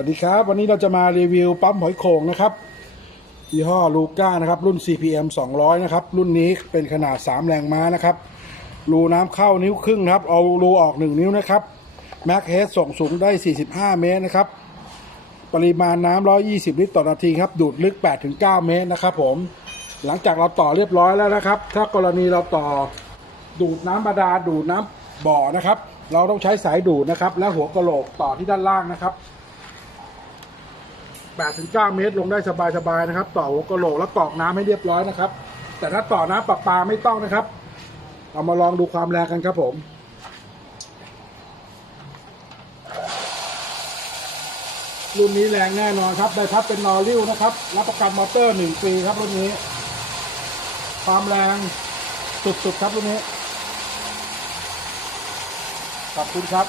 วัสดีครับ วันนี้เราจะมารีวิวปั๊มหอยโข่งนะครับยี่ห้อลูก้านะครับ รุ่น CPM 200 นะครับ รุ่นนี้เป็นขนาด 3 แรงม้านะครับ รูน้ำเข้านิ้วครึ่งนะครับ เอารูออก 1 นิ้วนะครับแม็กเฮดส่งสูงได้ 45 เมตรนะครับ ปริมาณน้ำ120 ลิตรต่อนาทีครับ ดูดลึก 8-9 เมตรนะครับผมหลังจากเราต่อเรียบร้อยแล้วนะครับ ถ้ากรณีเราต่อดูดน้ำบาดาลดูดน้ำบ่อนะครับ เราต้องใช้สายดูดนะครับ และหัวกระโหลกต่อที่ด้านล่างนะครับ 8ถึง9เมตรลงได้สบายๆนะครับ ต่อหัวกะโหลกแล้วกรอกน้ำให้เรียบร้อยนะครับ แต่ถ้าต่อน้ำประปาไม่ต้องนะครับเอามาลองดูความแรงกันครับผมรุ่นนี้แรงแน่นอนครับ ได้พัดเป็นนอริวนะครับ รับประกันมอเตอร์หนึ่งปีครับรุ่นนี้ ความแรงสุดๆครับรุ่นนี้ ขอบคุณครับ